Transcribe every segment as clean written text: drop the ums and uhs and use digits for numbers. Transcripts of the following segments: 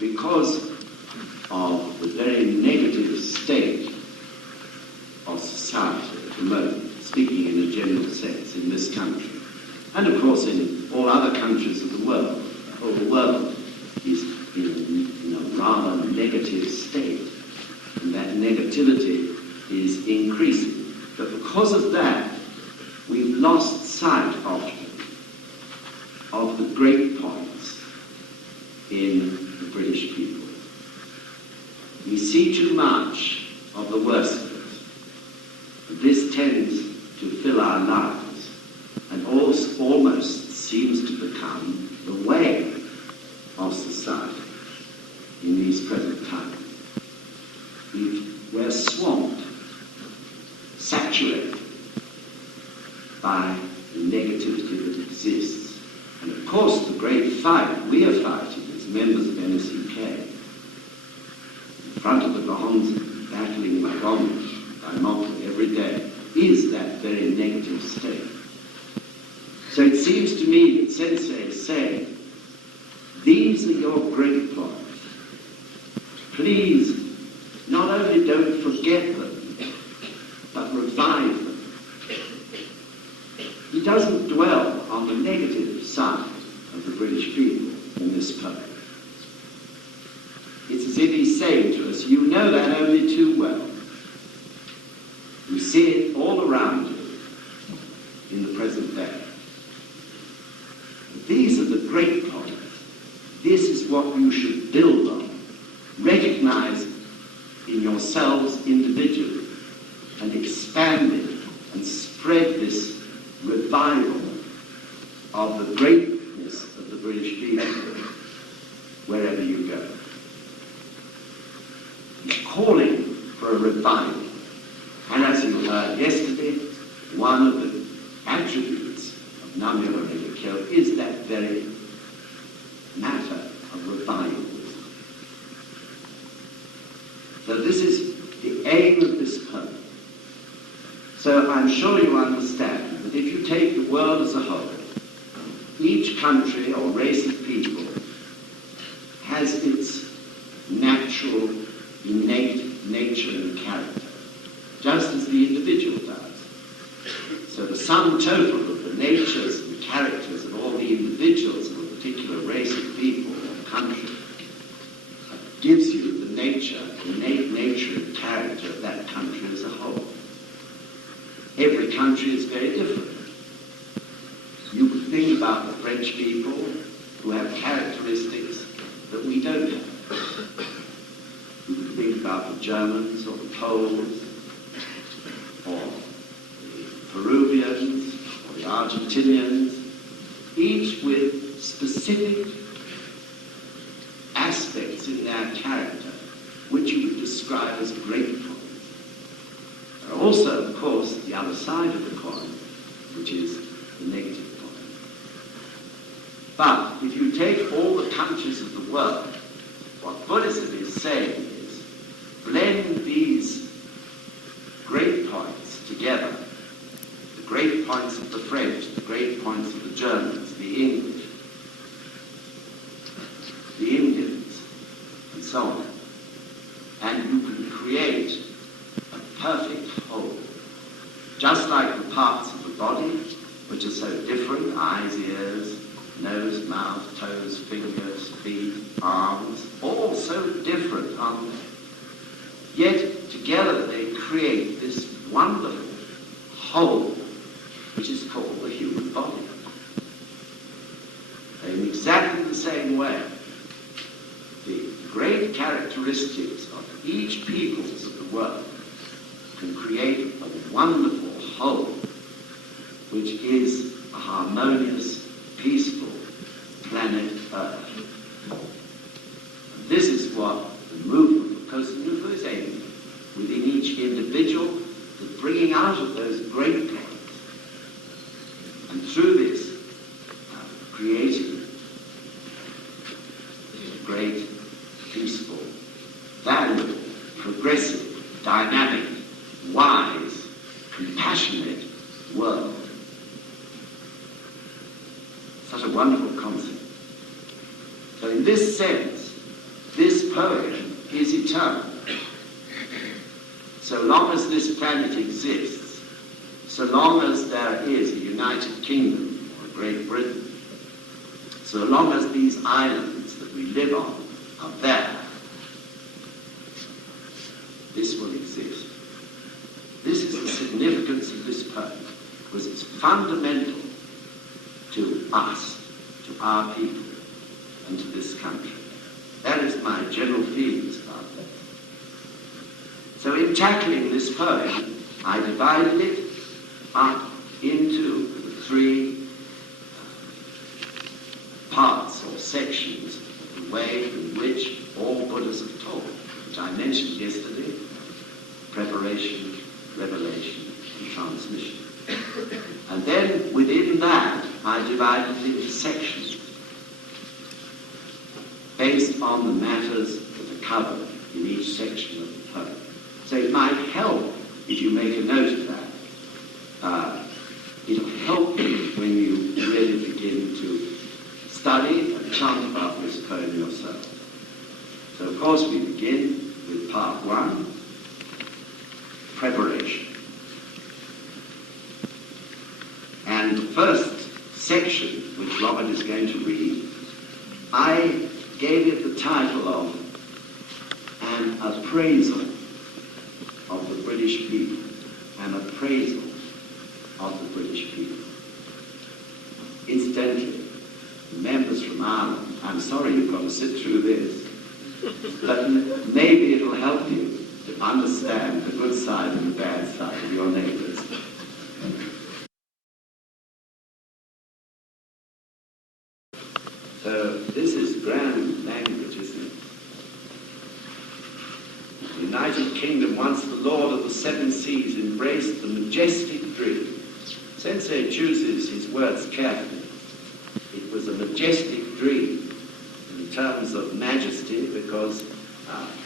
because of the very negative state of society at the moment, speaking in a general sense, in this country, and of course in all other countries of the world. The whole world is in a rather negative state, and that negativity is increasing. But because of that, we've lost sight often of the great points in the British people. We see too much of the worst of it. And this tends to fill our lives and almost seems to become the way of society in these present times. We're swamped, saturated by the negativity that exists. And of course, the great fight we are fighting as members of NSUK, in front of the bombs, battling the bombs by mockery every day, is that very negative state. So it seems to me that Sensei is saying, these are your great points. Please, not only don't forget them, but revive them. He doesn't dwell on the negative side of the British people in this poem. It's as if he's saying to us, you know that only too well. You see it all around you in the present day. These are the great points. This is what you should build on. Recognize in yourselves individually and expand it and spread this revival of the greatness of the British people wherever you go. He's calling for a revival. And as you heard yesterday, one of the attributes of Namyo Renge-kyo is that very matter of revival. So this is the aim of this poem. So I'm sure you understand that if you take the world as a whole, each country or race of people has its natural, innate nature and character, just as the individual does. So the sum total of the natures and characters of all the individuals of a particular race of people or country gives you the nature, innate nature and character of that country as a whole. Every country is very different. You could think about the French people who have characteristics that we don't have. You could think about the Germans or the Poles or the Peruvians or the Argentinians, each with specific aspects in their character which you would describe as great points. There are also, of course, the other side of the coin, which is the negative point. But if you take all the countries of the world, what Buddhism is saying is, blend these great points together, the great points of the French, the great points of the Germans, the English, the Indians, and so on, and you can create a perfect whole. Just like the parts of the body, which are so different, eyes, ears, nose, mouth, toes, fingers, feet, arms, all so different, aren't they? Yet together they create this wonderful whole, which is called the human body. In exactly the same way, the great characteristics of each peoples of the world can create a wonderful whole, which is a harmonious, peaceful planet Earth. And this is what the movement of Kosen Rufu is aiming at, within each individual, the bringing out of those great points, and through this, creating a great, peaceful, valuable, progressive, dynamic, wise, compassionate world. Such a wonderful concept. So in this sense, poem is eternal. So long as this planet exists, so long as there is a United Kingdom or a Great Britain, so long as these islands that we live on are there, this will exist. This is the significance of this poem, because it's fundamental to us, to our people, and to this country. That is my general feelings about that. So in tackling this poem, I divided it up into the three parts or sections of the way in which all Buddhas have taught, which I mentioned yesterday: preparation, revelation, and transmission. And then within that, I divided it into sections based on the matters that are covered in each section of the poem. So it might help if you make a note of that. It'll help you when you really begin to study and chant about this poem yourself. So of course we begin with part one, preparation. And the first section, which Robert is going to read, I gave it the title of An Appraisal of the British People. An appraisal of the British people. Incidentally, members from Ireland, I'm sorry you've got to sit through this, but maybe it'll help you to understand the good side and the bad side of your neighbours. So this is grand language, isn't it? The United Kingdom, once the Lord of the Seven Seas, embraced the majestic dream. Sensei chooses his words carefully. It was a majestic dream in terms of majesty, because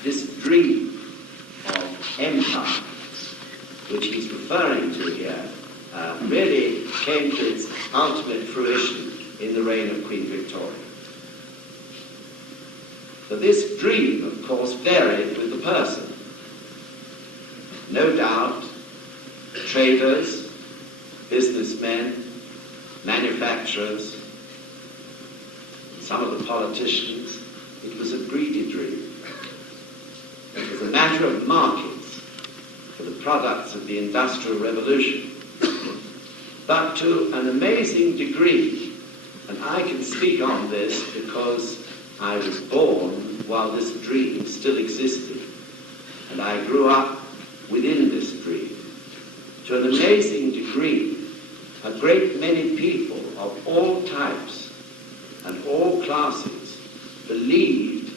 this dream of empire, which he's referring to here, really came to its ultimate fruition in the reign of Queen Victoria. But this dream, of course, varied with the person. No doubt, traders, businessmen, manufacturers, some of the politicians, it was a greedy dream. It was a matter of markets for the products of the Industrial Revolution. But to an amazing degree, and I can speak on this because I was born while this dream still existed, and I grew up within this dream. To an amazing degree, a great many people of all types and all classes believed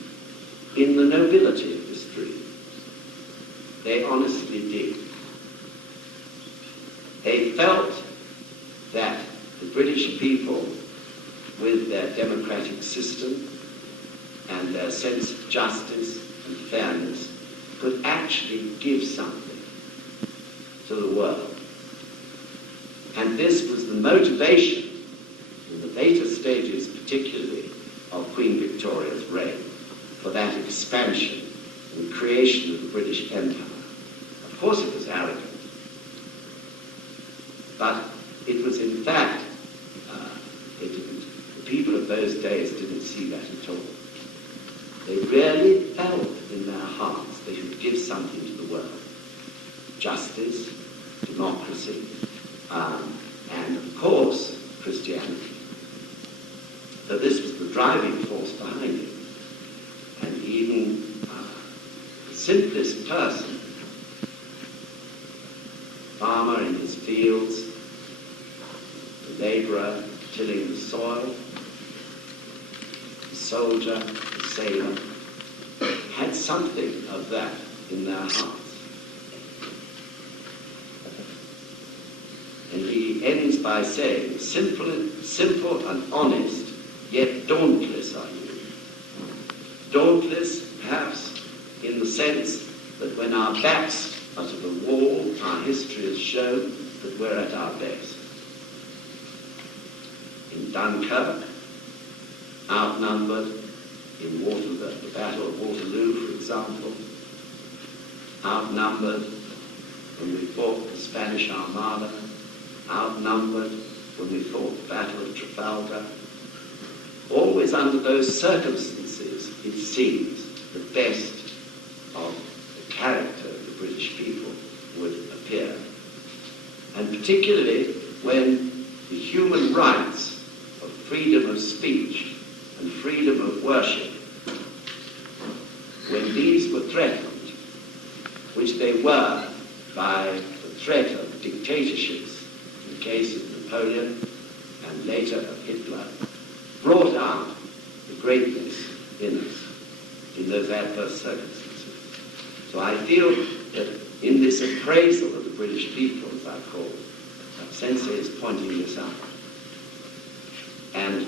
in the nobility of this dream. They honestly did. They felt that the British people, with their democratic system and their sense of justice and fairness, could actually give something to the world. And this was the motivation, in the later stages particularly, of Queen Victoria's reign, for that expansion and creation of the British Empire. Of course it was arrogant, but it was in fact, the people of those days didn't see that at all. They really felt in their hearts they could give something to the world. Justice, democracy, and of course, Christianity. So this was the driving force behind it. And even the simplest person, farmer in his fields, the labourer tilling the soil, the soldier, the sailor, had something of that in their hearts. And he ends by saying, simple and honest, yet dauntless are you. Dauntless, perhaps, in the sense that when our backs are to the wall, our history has shown that we're at our best. In Dunkirk, outnumbered, in the Battle of Waterloo, for example, outnumbered when we fought the Spanish Armada, outnumbered when we fought the Battle of Trafalgar. Always under those circumstances, it seems, the best of the character of the British people would appear. And particularly when the human rights of freedom of speech and freedom of worship, when these were threatened, which they were by the threat of dictatorships, in the case of Napoleon and later of Hitler, brought out the greatness in us in those adverse circumstances. So I feel that in this appraisal of the British people, as I call it, Sensei is pointing this out. And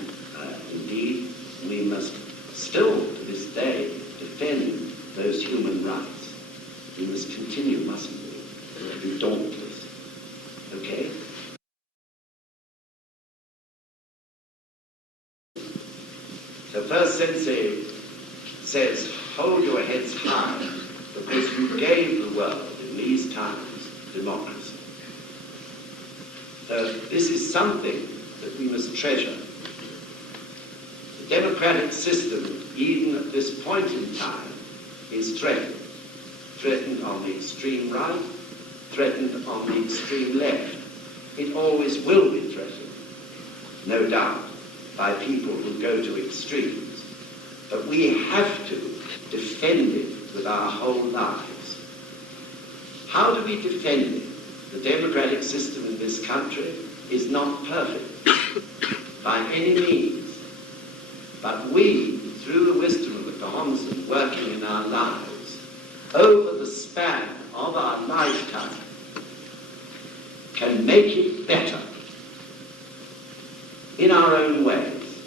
indeed, we must still, to this day, defend those human rights. We must continue, mustn't we? Be dauntless. Okay? So first Sensei says, hold your heads high, because you gave the world in these times democracy. So this is something that we must treasure. The democratic system, even at this point in time, is threatened. Threatened on the extreme right, threatened on the extreme left. It always will be threatened, no doubt, by people who go to extremes. But we have to defend it with our whole lives. How do we defend it? The democratic system in this country is not perfect by any means. But we, through the wisdom of the Gohonzon working in our lives, over the span of our lifetime, can make it better in our own ways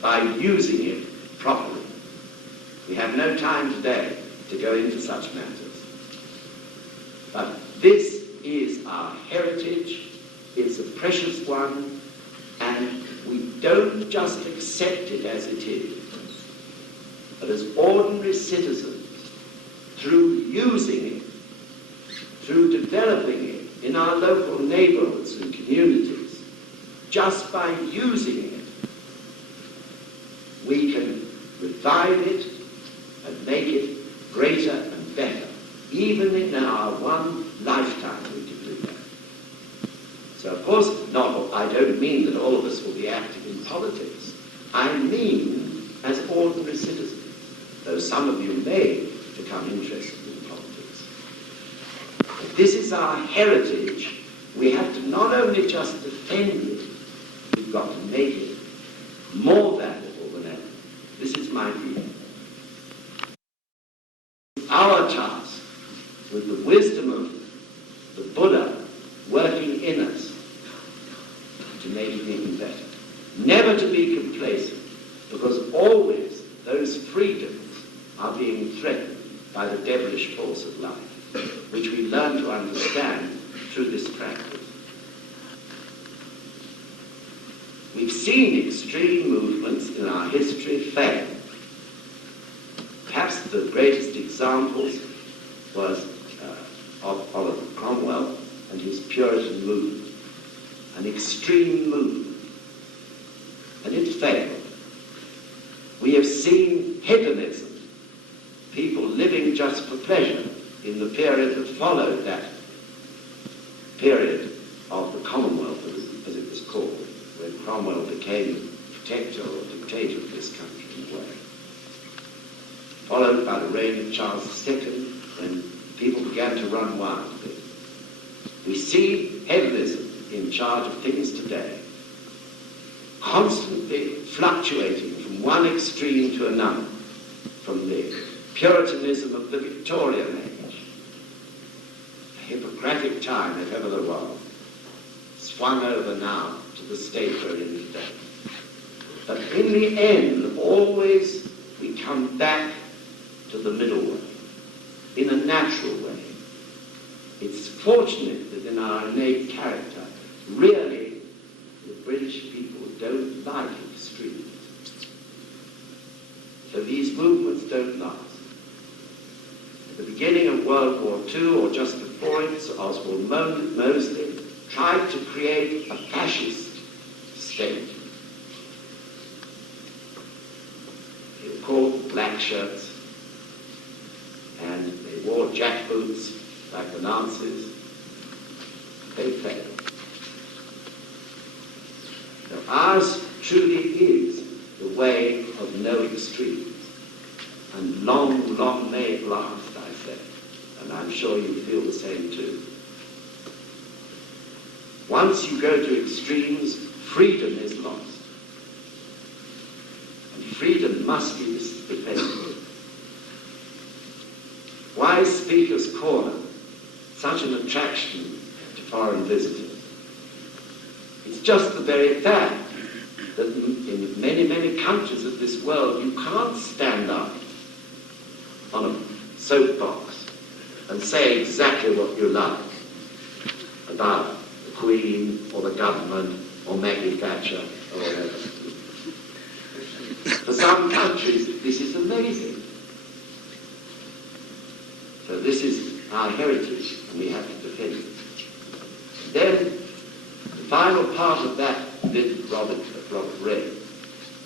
by using it properly. We have no time today to go into such matters. But this is our heritage, it's a precious one, and we don't just accept it as it is, but as ordinary citizens, through using it, through developing it in our local neighborhoods and communities, just by using it, we can revive it and make it greater and better. Even in our one lifetime we can do that. So of course, I don't mean that all of us will be active in politics. I mean as ordinary citizens, though some of you may become interested in politics. If this is our heritage, we have to not only just defend it, we've got to make it more valuable than ever. This is my view. Our task, with the wisdom of the Buddha working in us, to make it even better. Never to be complacent, because always those freedoms are being threatened by the devilish force of life, which we learn to understand through this practice. We've seen extreme movements in our history fail. Perhaps the greatest examples was of Oliver Cromwell and his Puritan movement, an extreme movement, and it failed. We have seen hedonism, people living just for pleasure, in the period that followed that period of the Commonwealth, as it was called, when Cromwell became protector or dictator of this country in a way. Followed by the reign of Charles II, when people began to run wild a bit. We see hedonism in charge of things today, constantly fluctuating from one extreme to another, from the Puritanism of the Victorian age, a Hippocratic time, if ever there was, swung over now to the state we're in today. But in the end, always we come back to the middle way, in a natural way. It's fortunate that in our innate character, really, the British people don't like extremes. So these movements don't last. At the beginning of World War II, or just before it, Sir Oswald Mosley tried to create a fascist state. They were called the Black Shirts, and they wore jackboots like the Nazis. They failed. Now, ours truly is the way of no extremes. And long, long may it last, I say. And I'm sure you feel the same too. Once you go to extremes, freedom is lost. And freedom must be defended. Why is Speaker's Corner such an attraction to foreign visitors? It's just the very fact that in many, many countries of this world, you can't stand up on a soapbox and say exactly what you like about the Queen or the government or Maggie Thatcher or whatever. For some countries, this is amazing. So this is our heritage, and we have to defend it. Then, the final part of that bit Robert read,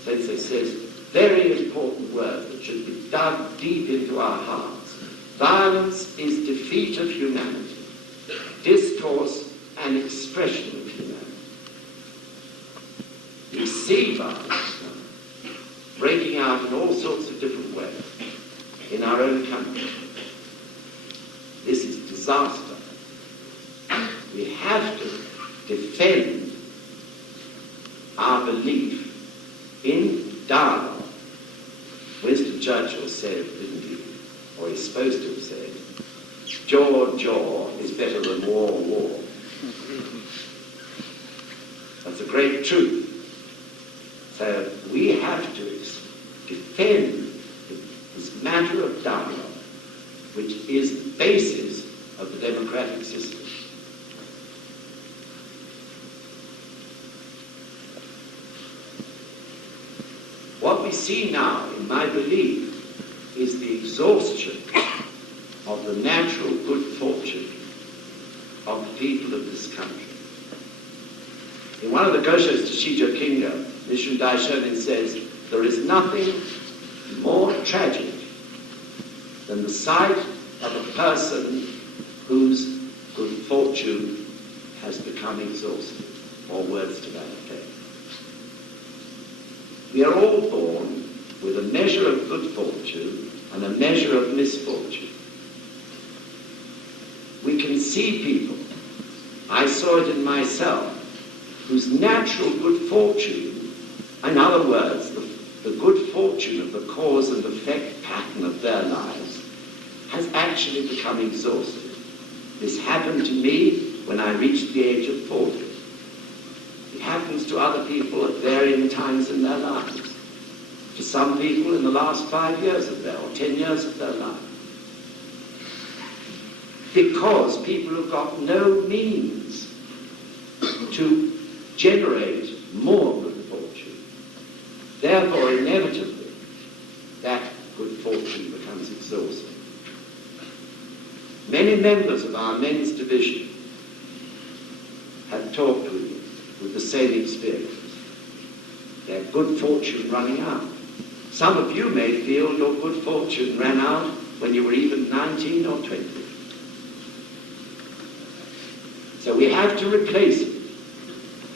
says very important words that should be dug deep into our hearts. Violence is defeat of humanity, discourse and expression of humanity. We see violence now, breaking out in all sorts of different ways in our own country. This is disaster. We have to defend our belief in dialogue. Winston Churchill said, didn't he, or he's supposed to have said, jaw is better than war. That's a great truth. So we have to defend this matter of dialogue, which is the basis of the democratic system. What we see now, in my belief, is the exhaustion of the natural good fortune of the people of this country. In one of the Goshas to Shijo Kinga, Nichiren Daishonin says, there is nothing more tragic than the sight of a person whose good fortune has become exhausted, or words to that effect. We are all born with a measure of good fortune and a measure of misfortune. We can see people, I saw it in myself, whose natural good fortune, in other words, the good fortune of the cause and effect pattern of their lives, has actually become exhausted. This happened to me when I reached the age of 40. It happens to other people at varying times in their lives. To some people in the last 5 years of their, or 10 years of their life. Because people have got no means to generate more good fortune. Therefore, inevitably, that good fortune becomes exhausting. Many members of our men's division have talked with me with the same experience. Their good fortune running out. Some of you may feel your good fortune ran out when you were even 19 or 20. So we have to replace it.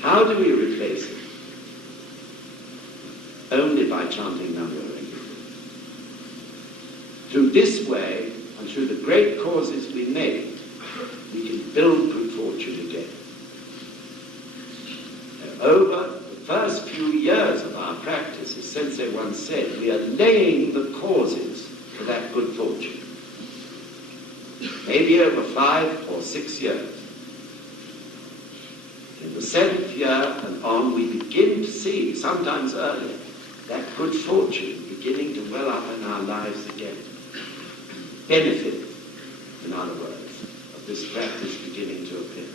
How do we replace it? Only by chanting Nam Myoho Renge Kyo. Through this way, and through the great causes we make, we can build good fortune again. Now, over the first few years of our practice, as Sensei once said, we are laying the causes for that good fortune. Maybe over 5 or 6 years. In the 7th year and on, we begin to see, sometimes earlier, that good fortune beginning to well up in our lives again. Benefit, in other words, of this practice beginning to appear.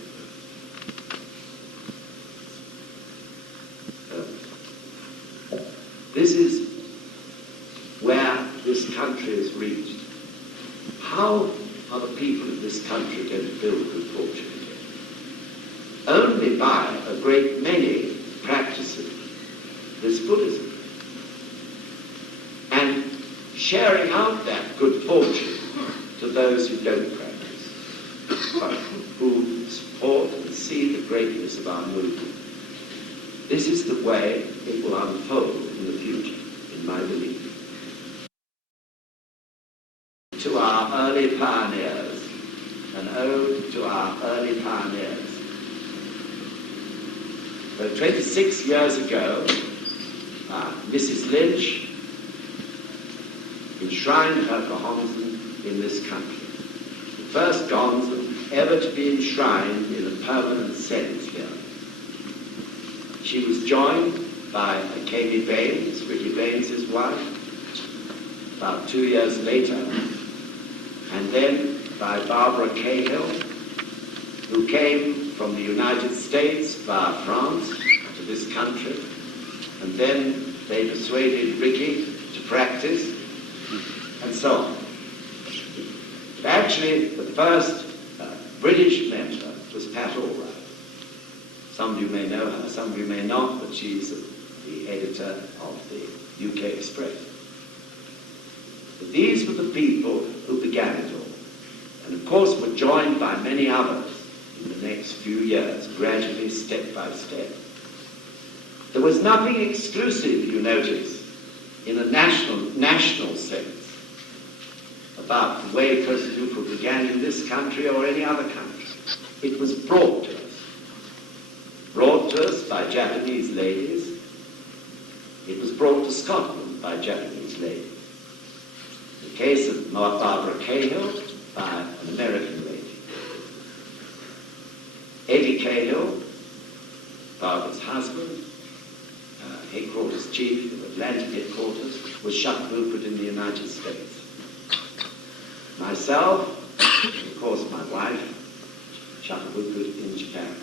This is where country is reached, how are the people of this country going to build good fortune again? Only by a great many practicing this Buddhism and sharing out that good fortune to those who don't practice, but who support and see the greatness of our movement. This is the way it will unfold in the future, in my belief. To our early pioneers, an ode to our early pioneers. So 26 years ago, Mrs. Lynch enshrined her Gohonzon in this country. The first Gohonzon ever to be enshrined in a permanent sense here. She was joined by Katie Baines, Ricky Baines' wife, about 2 years later, and then by Barbara Cahill, who came from the United States via France to this country, and then they persuaded Ricky to practice, and so on. But actually, the first British mentor was Pat Allwright. Some of you may know her, some of you may not, but she's the editor of the UK Express. But these were the people who began it all, and of course were joined by many others in the next few years, gradually, step by step. There was nothing exclusive, you notice, in a national sense about the way Kosen Rufu began in this country or any other country. It was brought to us by Japanese ladies. It was brought to Scotland by Japanese ladies. In the case of Barbara Cahill, by an American lady. Eddie Cahill, Barbara's husband, headquarters chief of Atlantic headquarters, was Chuck Rupert in the United States. Myself, of course my wife, Chuck Rupert in Japan.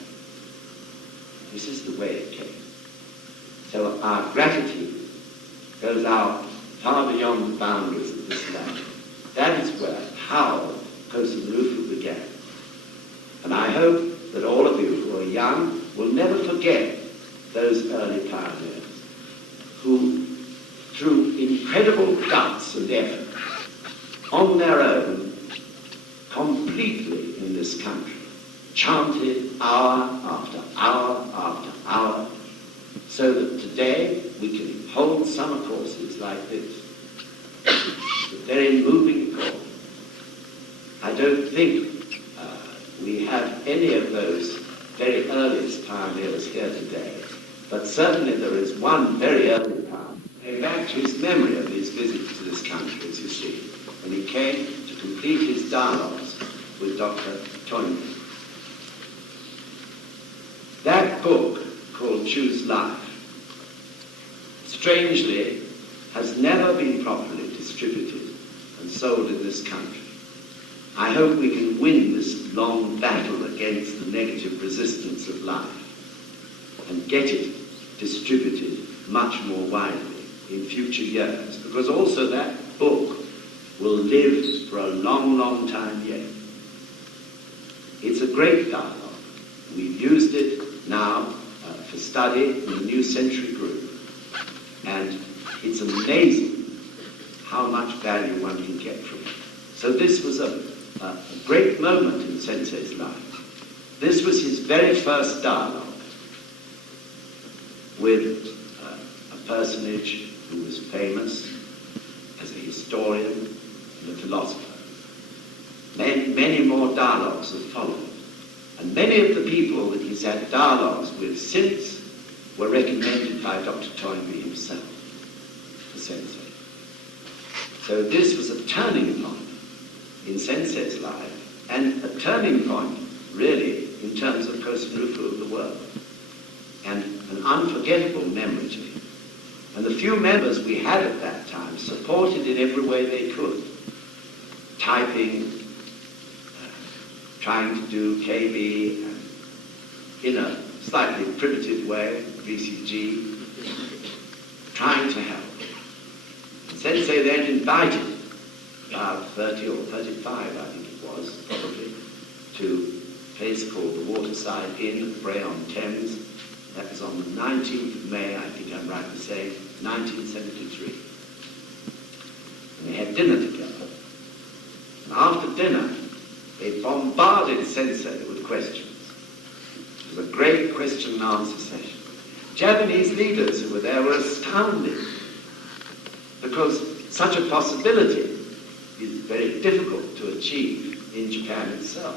This is the way it came. So our gratitude goes out far beyond the boundaries of this land. That is how Kosen Rufu began. And I hope that all of you who are young will never forget those early pioneers who, through incredible guts and effort, on their own, completely in this country, chanted hour after hour after hour, so that today we can hold summer courses like this. A very moving course. I don't think we have any of those very earliest pioneers here today, but certainly there is one very early pioneer. Back to his memory of his visit to this country, as you see, when he came to complete his dialogues with Dr. Toynbee. That book, called Choose Life, strangely has never been properly distributed and sold in this country. I hope we can win this long battle against the negative resistance of life and get it distributed much more widely in future years, because also that book will live for a long, long time yet. It's a great dialogue. We've used it now for study in the New Century Group, and it's amazing how much value one can get from it. So this was a great moment in Sensei's life. This was his very first dialogue with a personage who was famous as a historian and a philosopher. Many more dialogues have followed. And many of the people that he's had dialogues with since were recommended by Dr. Toynbee himself, the Sensei. So this was a turning point in Sensei's life, and a turning point, really, in terms of Kosen Rufu of the world, and an unforgettable memory to him. And the few members we had at that time supported in every way they could, typing, trying to do KB, and in a slightly primitive way, VCG, trying to help. And Sensei then invited about 30 or 35, I think it was, probably, to a place called the Waterside Inn at Bray-on-Thames. That was on the 19th of May, I think I'm right in saying, 1973. And they had dinner together. And after dinner, they bombarded Sensei with questions. It was a great question and answer session. Japanese leaders who were there were astounded, because such a possibility is very difficult to achieve in Japan itself,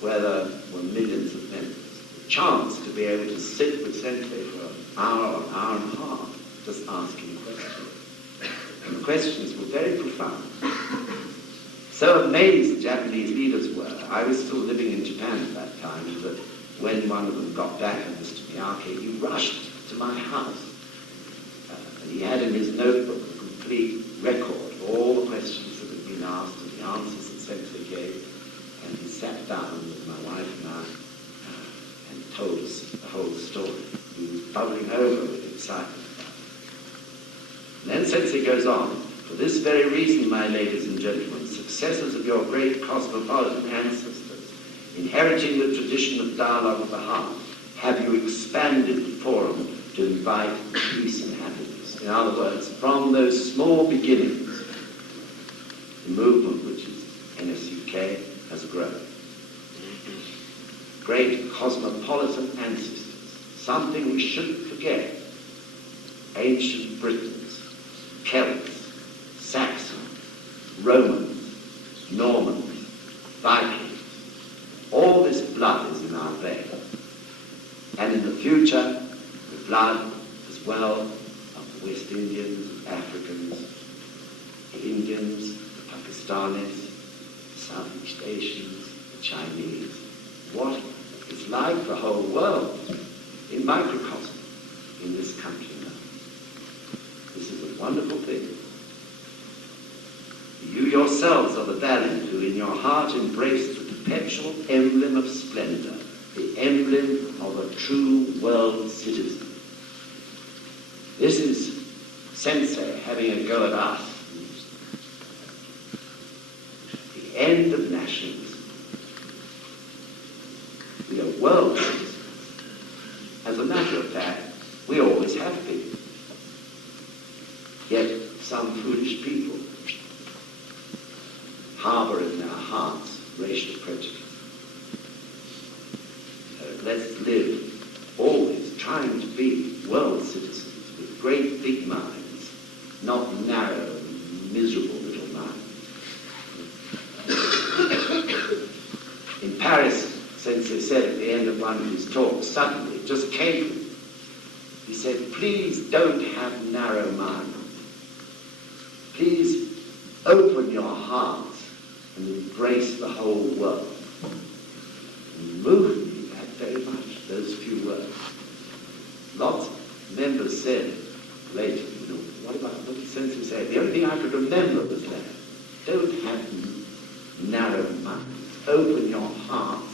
where there were millions of members. The chance to be able to sit with Sensei for an hour or an hour and a half, just asking questions. And the questions were very profound. So amazed the Japanese leaders were. I was still living in Japan at that time, that when one of them got back, Mr. Miyake, he rushed to my house. And he had in his notebook a complete record of all the questions that had been asked and the answers that Sensei gave. And he sat down with my wife and I and told us the whole story. He was bubbling over with excitement about it. And then Sensei goes on, for this very reason, my ladies and gentlemen, successors of your great cosmopolitan ancestors, inheriting the tradition of dialogue of the heart, have you expanded the forum to invite peace and happiness. In other words, from those small beginnings, the movement, which is NSUK, has grown. Great cosmopolitan ancestors, something we shouldn't forget. Ancient Britons, Celts, Saxons, Romans, Normans, Vikings, all this blood is in our veins. And in the future, the blood as well of the West Indians, Africans, the Indians, the Pakistanis, the Southeast Asians, the Chinese. What it's like the whole world in microcosm in this country now. This is a wonderful thing. You yourselves are the valiant who in your heart embrace the perpetual emblem of splendor, the emblem of a true world citizen. This is Sensei having a go at us. The end of nationalism. We are world citizens. As a matter of fact, we always have been. Yet some foolish people harbour in their hearts racial prejudice. Let's live always trying to be world citizens with great big minds, not narrow and miserable little minds. In Paris, Sensei said at the end of one of his talks, suddenly it just came to him. He said, please don't have narrow minds. Please open your hearts and embrace the whole world. And moved me that very much, those few words. Lots of members said later, what did Sensei say? The only thing I could remember was that. Don't have narrow minds. Open your hearts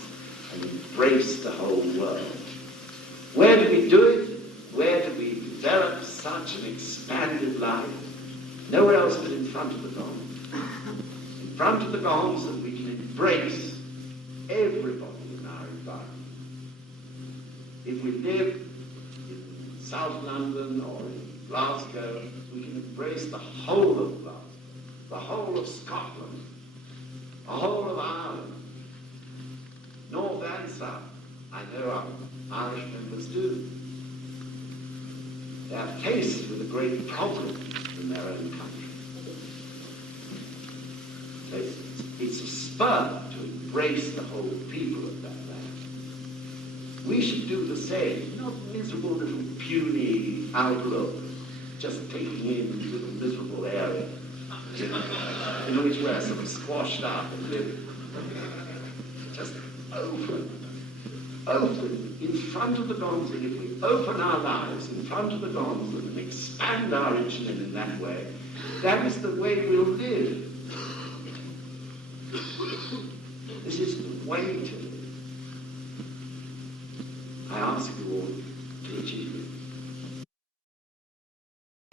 and embrace the whole world. Where do we do it? Where do we develop such an expanded life? Nowhere else but in front of the gods. In front of the gods that we can embrace everybody in our environment. If we live in South London or in Glasgow, we can embrace the whole of Glasgow, the whole of Scotland, the whole of Ireland, North and South. I know our Irish members do. They are faced with a great problem in their own country. So it's a spur to embrace the whole people of that land. We should do the same, not miserable little puny outlook, just taking in little miserable area in which we're sort of squashed up and live. Just open in front of the gods, and if we open our lives in front of the gods and expand our intellect in that way, that is the way we'll live. This is the way to live. I ask you all to achieve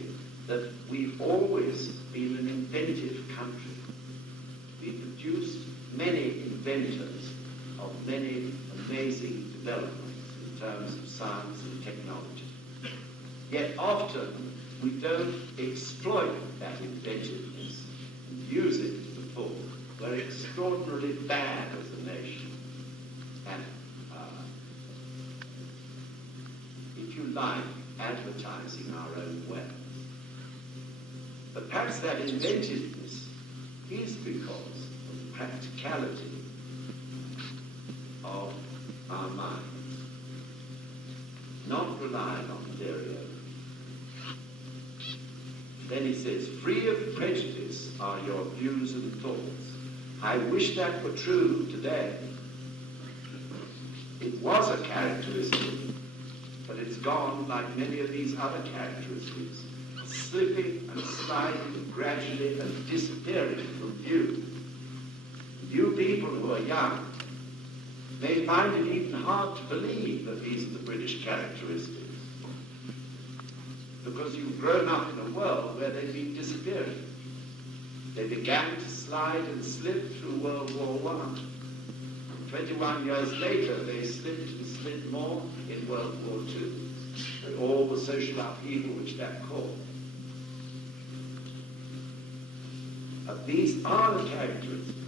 it. That we've always been an inventive country. we produced many inventors of many amazing developments in terms of science and technology. Yet often we don't exploit that inventiveness and use it to the full. We're extraordinarily bad as a nation at, if you like, advertising our own wealth. But perhaps that inventiveness is because of the practicality of our minds, not relying on theory only. Then he says, free of prejudice are your views and thoughts. I wish that were true today. It was a characteristic, but it's gone like many of these other characteristics, slipping and sliding gradually and disappearing from view. You people who are young may find it even hard to believe that these are the British characteristics, because you've grown up in a world where they've been disappearing. They began to slide and slip through World War I. 21 years later, they slipped and slid more in World War II, with all the social upheaval which that caused. These are the characteristics.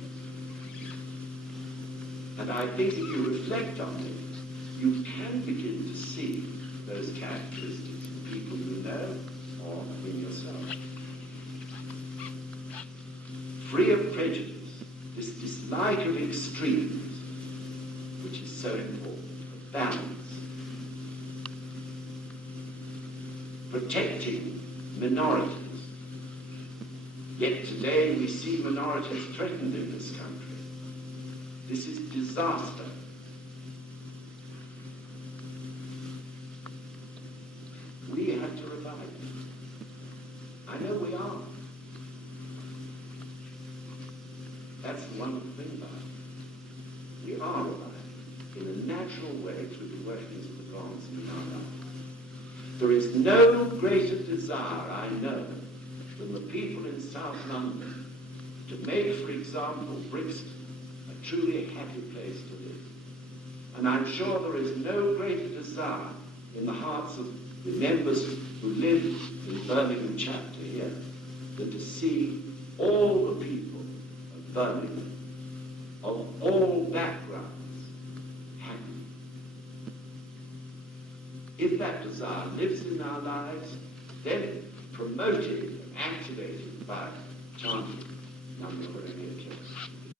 And I think if you reflect on it, you can begin to see those characteristics in people you know or in yourself. Free of prejudice, this dislike of extremes, which is so important, balance, protecting minorities. Yet today we see minorities threatened in this country. This is disaster. We have to revive it. I know we are. That's the wonderful thing about it. We are reviving in a natural way through the workings of the gods in our lives. There is no greater desire, I know, than the people in South London to make, for example, Brixton a truly happy place to live. And I'm sure there is no greater desire in the hearts of the members who live in Birmingham chapter here than to see all the people of Birmingham, of all backgrounds, happy. If that desire lives in our lives, then promoted and activated by chanting Nam Myoho Renge Kyo.